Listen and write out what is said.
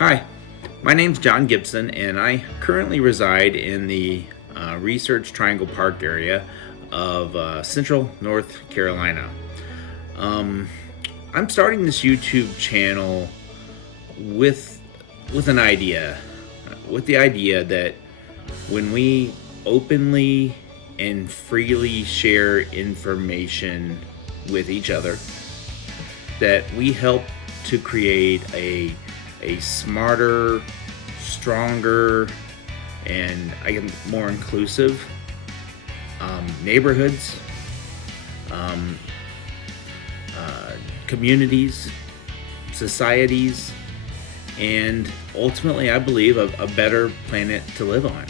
Hi, my name's John Gibson, and I currently reside in the Research Triangle Park area of Central North Carolina. I'm starting this YouTube channel with an idea, with the idea that when we openly and freely share information with each other, that we help to create a smarter, stronger, and more inclusive neighborhoods, communities, societies, and ultimately, I believe, a better planet to live on.